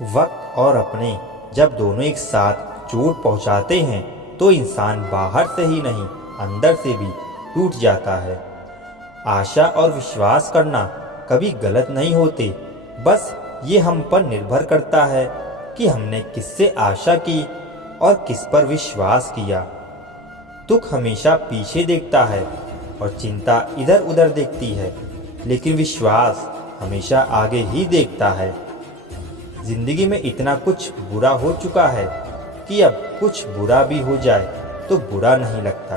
वक्त और अपने जब दोनों एक साथ चोट पहुंचाते हैं तो इंसान बाहर से ही नहीं अंदर से भी टूट जाता है। आशा और विश्वास करना कभी गलत नहीं होते, बस ये हम पर निर्भर करता है कि हमने किससे आशा की और किस पर विश्वास किया। दुख हमेशा पीछे देखता है और चिंता इधर उधर देखती है, लेकिन विश्वास हमेशा आगे ही देखता है। जिंदगी में इतना कुछ बुरा हो चुका है कि अब कुछ बुरा भी हो जाए तो बुरा नहीं लगता।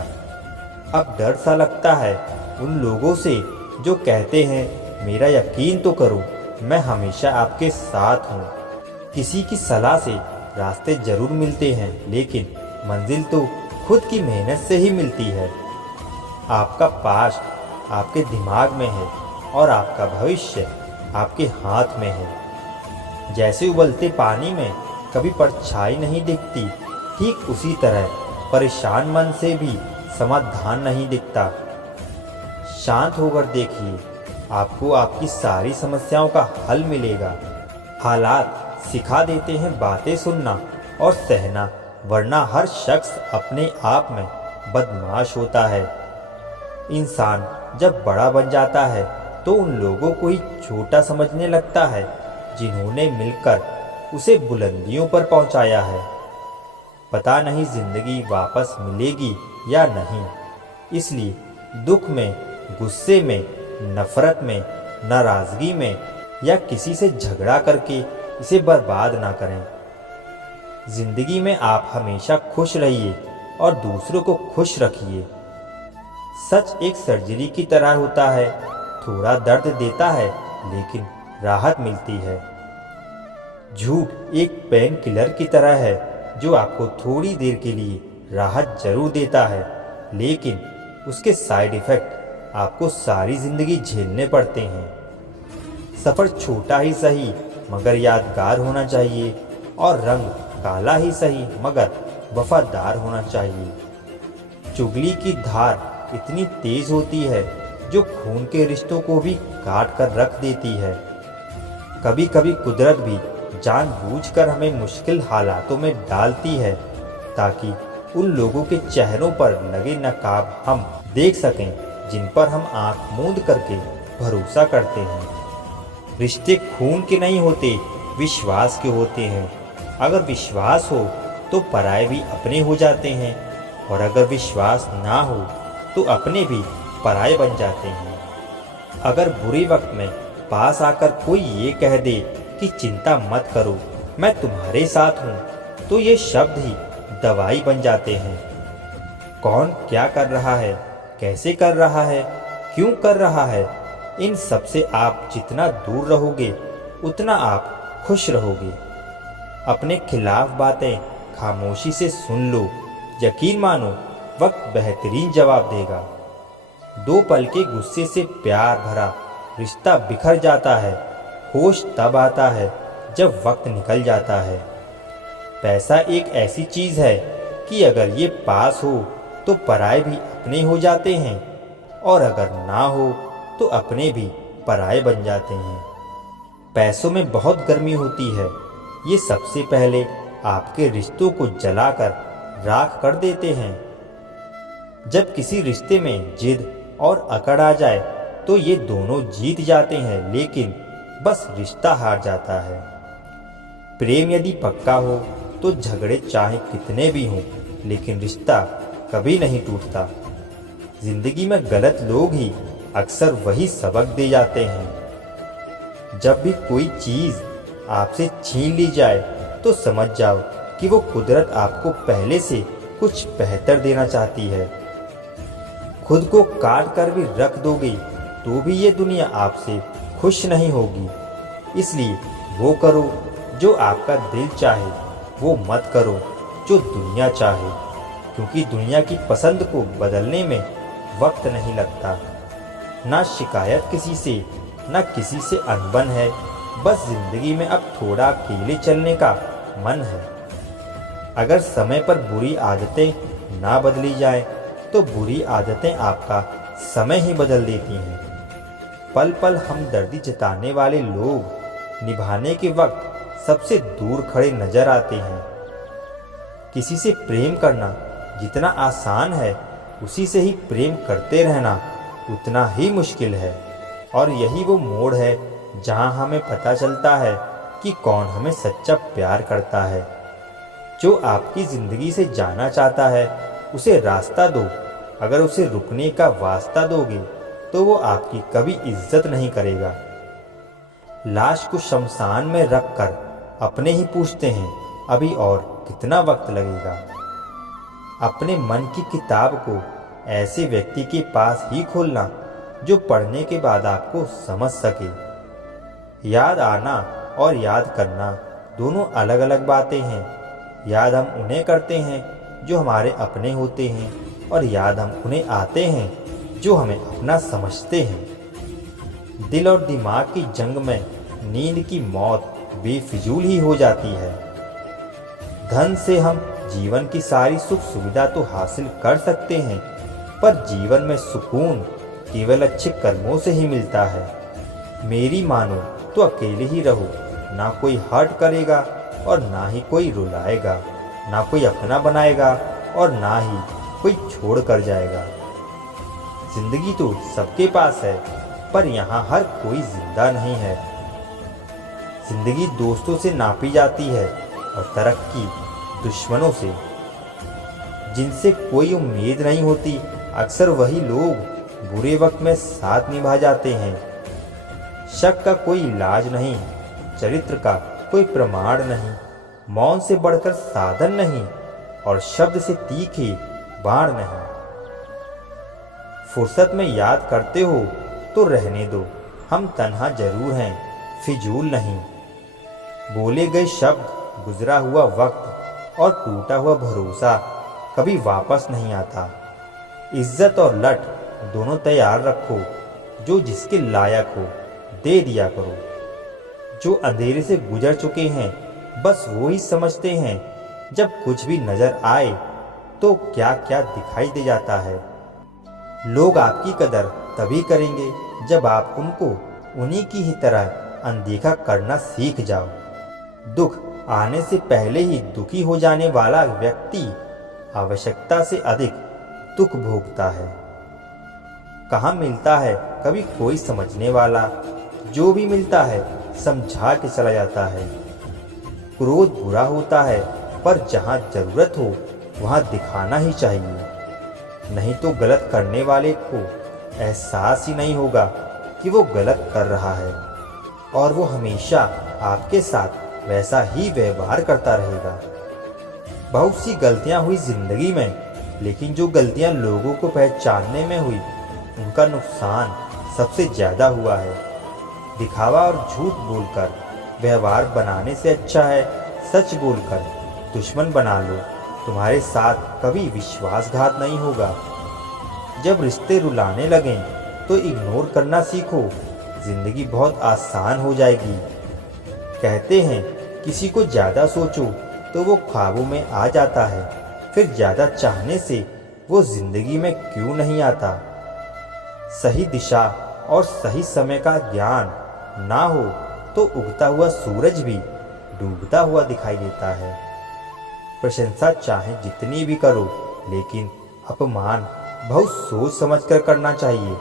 अब डर सा लगता है उन लोगों से जो कहते हैं मेरा यकीन तो करो, मैं हमेशा आपके साथ हूँ। किसी की सलाह से रास्ते जरूर मिलते हैं, लेकिन मंजिल तो खुद की मेहनत से ही मिलती है। आपका पास्ट आपके दिमाग में है और आपका भविष्य आपके हाथ में है। जैसे उबलते पानी में कभी परछाई नहीं दिखती, ठीक उसी तरह परेशान मन से भी समाधान नहीं दिखता। शांत होकर देखिए, आपको आपकी सारी समस्याओं का हल मिलेगा। हालात सिखा देते हैं बातें सुनना और सहना, वरना हर शख्स अपने आप में बदमाश होता है। इंसान जब बड़ा बन जाता है तो उन लोगों को ही छोटा समझने लगता है जिन्होंने मिलकर उसे बुलंदियों पर पहुंचाया है। पता नहीं जिंदगी वापस मिलेगी या नहीं, इसलिए दुख में, गुस्से में, नफरत में, नाराजगी में या किसी से झगड़ा करके इसे बर्बाद ना करें। जिंदगी में आप हमेशा खुश रहिए और दूसरों को खुश रखिए। सच एक सर्जरी की तरह होता है, थोड़ा दर्द देता है लेकिन राहत मिलती है। झूठ एक पेन किलर की तरह है जो आपको थोड़ी देर के लिए राहत जरूर देता है, लेकिन उसके साइड इफेक्ट आपको सारी जिंदगी झेलने पड़ते हैं। सफ़र छोटा ही सही मगर यादगार होना चाहिए, और रंग काला ही सही मगर वफादार होना चाहिए। चुगली की धार इतनी तेज होती है जो खून के रिश्तों को भी काट कर रख देती है। कभी कभी कुदरत भी जानबूझकर हमें मुश्किल हालातों में डालती है ताकि उन लोगों के चेहरों पर लगे नकाब हम देख सकें जिन पर हम आंख मूंद करके भरोसा करते हैं। रिश्ते खून के नहीं होते, विश्वास के होते हैं। अगर विश्वास हो तो पराये भी अपने हो जाते हैं, और अगर विश्वास ना हो तो अपने भी पराये बन जाते हैं। अगर बुरे वक्त में पास आकर कोई ये कह दे कि चिंता मत करो, मैं तुम्हारे साथ हूँ, तो ये शब्द ही दवाई बन जाते हैं। कौन क्या कर रहा है, कैसे कर रहा है, क्यों कर रहा है, इन सब से आप जितना दूर रहोगे उतना आप खुश रहोगे। अपने खिलाफ बातें खामोशी से सुन लो, यकीन मानो वक्त बेहतरीन जवाब देगा। दो पल के गुस्से से प्यार भरा रिश्ता बिखर जाता है। होश तब आता है जब वक्त निकल जाता है। पैसा एक ऐसी चीज़ है कि अगर ये पास हो तो पराये भी अपने हो जाते हैं, और अगर ना हो तो अपने भी पराये बन जाते हैं। पैसों में बहुत गर्मी होती है, ये सबसे पहले आपके रिश्तों को जलाकर राख कर देते हैं। जब किसी रिश्ते में जिद और अकड़ आ जाए तो ये दोनों जीत जाते हैं, लेकिन बस रिश्ता हार जाता है। प्रेम यदि पक्का हो तो झगड़े चाहे कितने भी हों, लेकिन रिश्ता कभी नहीं टूटता। जिंदगी में गलत लोग ही अक्सर वही सबक दे जाते हैं। जब भी कोई चीज़ आपसे छीन ली जाए तो समझ जाओ कि वो कुदरत आपको पहले से कुछ बेहतर देना चाहती है। खुद को काट कर भी रख दोगे तो भी ये दुनिया आपसे खुश नहीं होगी। इसलिए वो करो जो आपका दिल चाहे, वो मत करो जो दुनिया चाहे, क्योंकि दुनिया की पसंद को बदलने में वक्त नहीं लगता। ना शिकायत किसी से, ना किसी से अनबन है, बस जिंदगी में अब थोड़ा अकेले चलने का मन है। अगर समय पर बुरी आदतें ना बदली जाएं, तो बुरी आदतें आपका समय ही बदल देती हैं। पल पल हमदर्दी जताने वाले लोग निभाने के वक्त सबसे दूर खड़े नजर आते हैं। किसी से प्रेम करना जितना आसान है, उसी से ही प्रेम करते रहना उतना ही मुश्किल है। और यही वो मोड़ है जहां हमें पता चलता है कि कौन हमें सच्चा प्यार करता है। जो आपकी ज़िंदगी से जाना चाहता है, उसे रास्ता दो। अगर उसे रुकने का वास्ता दोगे तो वो आपकी कभी इज्जत नहीं करेगा। लाश को शमशान में रखकर अपने ही पूछते हैं, अभी और कितना वक्त लगेगा। अपने मन की किताब को ऐसे व्यक्ति के पास ही खोलना जो पढ़ने के बाद आपको समझ सके। याद आना और याद करना दोनों अलग अलग बातें हैं। याद हम उन्हें करते हैं जो हमारे अपने होते हैं, और याद हम उन्हें आते हैं जो हमें अपना समझते हैं। दिल और दिमाग की जंग में नींद की मौत बेफिजूल ही हो जाती है। धन से हम जीवन की सारी सुख सुविधा तो हासिल कर सकते हैं, पर जीवन में सुकून केवल अच्छे कर्मों से ही मिलता है। मेरी मानो तो अकेले ही रहो, ना कोई हर्ट करेगा और ना ही कोई रुलाएगा, ना कोई अपना बनाएगा और ना ही कोई छोड़ कर जाएगा। जिंदगी तो सबके पास है, पर यहाँ हर कोई जिंदा नहीं है। जिंदगी दोस्तों से नापी जाती है और तरक्की दुश्मनों से। जिनसे कोई उम्मीद नहीं होती, अक्सर वही लोग बुरे वक्त में साथ निभा जाते हैं। शक का कोई इलाज नहीं, चरित्र का कोई प्रमाण नहीं, मौन से बढ़कर साधन नहीं, और शब्द से तीखे बाण नहीं। फुर्सत में याद करते हो तो रहने दो, हम तन्हा जरूर हैं, फिजूल नहीं। बोले गए शब्द, गुजरा हुआ वक्त और टूटा हुआ भरोसा कभी वापस नहीं आता। इज्जत और लट दोनों तैयार रखो, जो जिसके लायक हो दे दिया करो। जो अंधेरे से गुजर चुके हैं, बस वो ही समझते हैं जब कुछ भी नजर आए तो क्या क्या दिखाई दे जाता है। लोग आपकी कदर तभी करेंगे जब आप उनको उन्हीं की ही तरह अनदेखा करना सीख जाओ। दुख आने से पहले ही दुखी हो जाने वाला व्यक्ति आवश्यकता से अधिक दुख भोगता है। कहाँ मिलता है कभी कोई समझने वाला, जो भी मिलता है समझा के चला जाता है। क्रोध बुरा होता है, पर जहाँ जरूरत हो वहाँ दिखाना ही चाहिए, नहीं तो गलत करने वाले को एहसास ही नहीं होगा कि वो गलत कर रहा है, और वो हमेशा आपके साथ वैसा ही व्यवहार करता रहेगा। बहुत सी गलतियां हुई जिंदगी में, लेकिन जो गलतियां लोगों को पहचानने में हुई, उनका नुकसान सबसे ज़्यादा हुआ है। दिखावा और झूठ बोलकर व्यवहार बनाने से अच्छा है सच बोलकर दुश्मन बना लो। तुम्हारे साथ कभी विश्वासघात नहीं होगा। जब रिश्ते रुलाने लगें तो इग्नोर करना सीखो, जिंदगी बहुत आसान हो जाएगी। कहते हैं किसी को ज़्यादा सोचो तो वो ख्वाबों में आ जाता है, फिर ज़्यादा चाहने से वो जिंदगी में क्यों नहीं आता। सही दिशा और सही समय का ज्ञान ना हो तो उगता हुआ सूरज भी डूबता हुआ दिखाई देता है। प्रशंसा चाहे जितनी भी करो, लेकिन अपमान बहुत सोच समझकर करना चाहिए,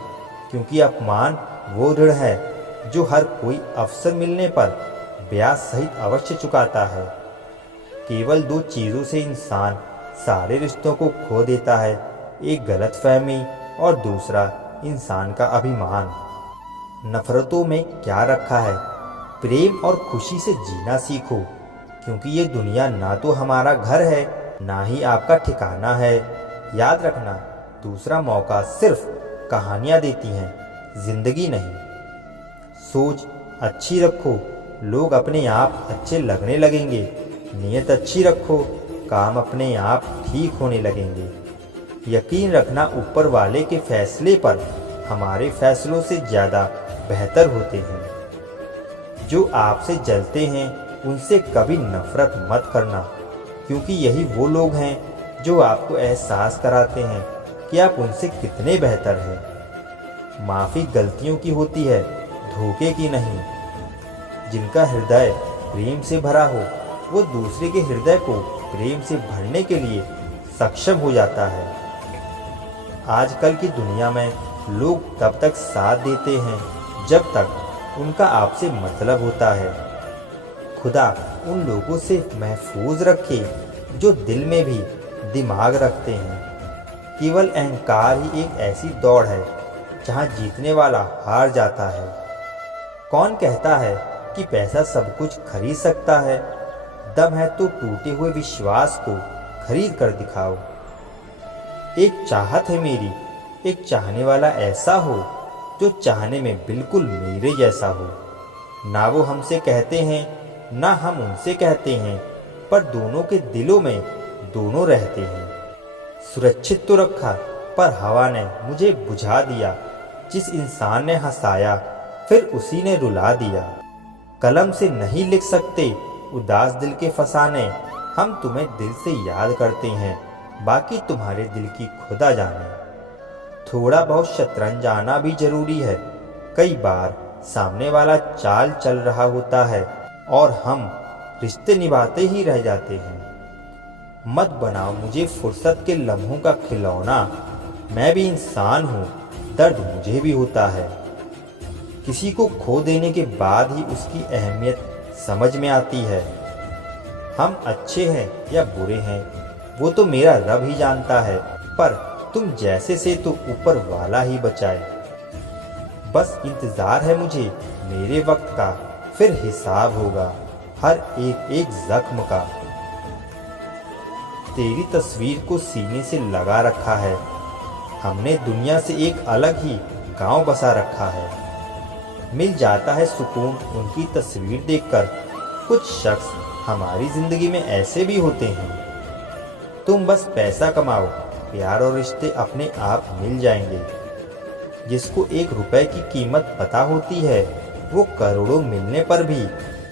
क्योंकि अपमान वो ऋण है जो हर कोई अवसर मिलने पर ब्याज सहित अवश्य चुकाता है। केवल दो चीज़ों से इंसान सारे रिश्तों को खो देता है, एक गलतफहमी और दूसरा इंसान का अभिमान। नफरतों में क्या रखा है, प्रेम और खुशी से जीना सीखो, क्योंकि ये दुनिया ना तो हमारा घर है, ना ही आपका ठिकाना है। याद रखना, दूसरा मौका सिर्फ कहानियाँ देती हैं, जिंदगी नहीं। सोच अच्छी रखो, लोग अपने आप अच्छे लगने लगेंगे। नीयत अच्छी रखो, काम अपने आप ठीक होने लगेंगे। यकीन रखना ऊपर वाले के फैसले पर हमारे फैसलों से ज़्यादा बेहतर होते हैं। जो आपसे जलते हैं उनसे कभी नफरत मत करना, क्योंकि यही वो लोग हैं जो आपको एहसास कराते हैं कि आप उनसे कितने बेहतर हैं। माफ़ी गलतियों की होती है, धोखे की नहीं। जिनका हृदय प्रेम से भरा हो, वो दूसरे के हृदय को प्रेम से भरने के लिए सक्षम हो जाता है। आजकल की दुनिया में लोग तब तक साथ देते हैं जब तक उनका आपसे मतलब होता है। खुदा उन लोगों से महफूज रखे जो दिल में भी दिमाग रखते हैं। केवल अहंकार ही एक ऐसी दौड़ है जहां जीतने वाला हार जाता है। कौन कहता है कि पैसा सब कुछ खरीद सकता है? दम है तो टूटे हुए विश्वास को खरीद कर दिखाओ। एक चाहत है मेरी, एक चाहने वाला ऐसा हो जो चाहने में बिल्कुल मेरे जैसा हो। ना वो हमसे कहते हैं ना हम उनसे कहते हैं, पर दोनों के दिलों में दोनों रहते हैं। सुरक्षित तो रखा पर हवा ने मुझे बुझा दिया। जिस इंसान ने हंसाया फिर उसी ने रुला दिया। कलम से नहीं लिख सकते उदास दिल के फसाने। हम तुम्हें दिल से याद करते हैं, बाकी तुम्हारे दिल की खुदा जाने। थोड़ा बहुत शतरंज आना भी जरूरी है। कई बार सामने वाला चाल चल रहा होता है और हम रिश्ते निभाते ही रह जाते हैं। मत बनाओ मुझे फुर्सत के लम्हों का खिलौना। मैं भी इंसान हूँ, दर्द मुझे भी होता है। किसी को खो देने के बाद ही उसकी अहमियत समझ में आती है। हम अच्छे हैं या बुरे हैं वो तो मेरा रब ही जानता है, पर तुम जैसे से तो ऊपर वाला ही बचाए। बस इंतज़ार है मुझे मेरे वक्त का, फिर हिसाब होगा हर एक एक जख्म का। तेरी तस्वीर को सीने से लगा रखा है। हमने दुनिया से एक अलग ही गांव बसा रखा है। मिल जाता है सुकून उनकी तस्वीर देखकर। कुछ शख्स हमारी ज़िंदगी में ऐसे भी होते हैं। तुम बस पैसा कमाओ, प्यार और रिश्ते अपने आप मिल जाएंगे। जिसको 1 रुपए की कीमत पता होती है वो करोड़ों मिलने पर भी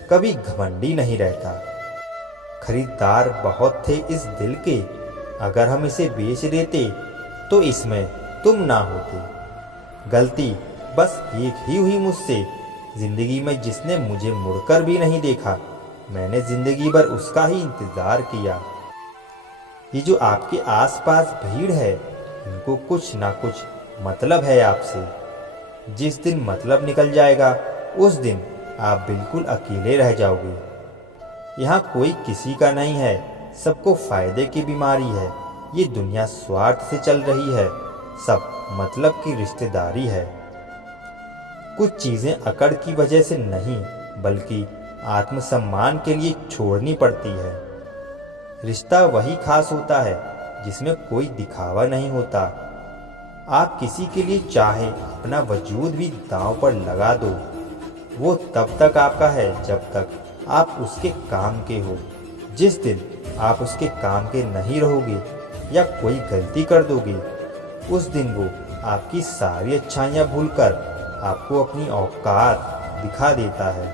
कभी घमंडी नहीं रहता। खरीदार बहुत थे इस दिल के, अगर हम इसे बेच देते तो इसमें तुम ना होते। गलती बस एक ही हुई मुझसे, जिंदगी में जिसने मुझे मुड़कर भी नहीं देखा। मैंने जिंदगी भर उसका ही इंतजार किया। ये जो आपके आसपास भीड़ है, इनको कुछ ना कुछ मतलब है आपसे। जिस दिन मतलब निकल जाएगा उस दिन आप बिल्कुल अकेले रह जाओगे। यहाँ कोई किसी का नहीं है, सबको फायदे की बीमारी है। ये दुनिया स्वार्थ से चल रही है, सब मतलब की रिश्तेदारी है। कुछ चीज़ें अकड़ की वजह से नहीं बल्कि आत्मसम्मान के लिए छोड़नी पड़ती है। रिश्ता वही खास होता है जिसमें कोई दिखावा नहीं होता। आप किसी के लिए चाहे अपना वजूद भी दांव पर लगा दो, वो तब तक आपका है जब तक आप उसके काम के हो। जिस दिन आप उसके काम के नहीं रहोगे या कोई गलती कर दोगे, उस दिन वो आपकी सारी अच्छाइयाँ भूलकर आपको अपनी औकात दिखा देता है।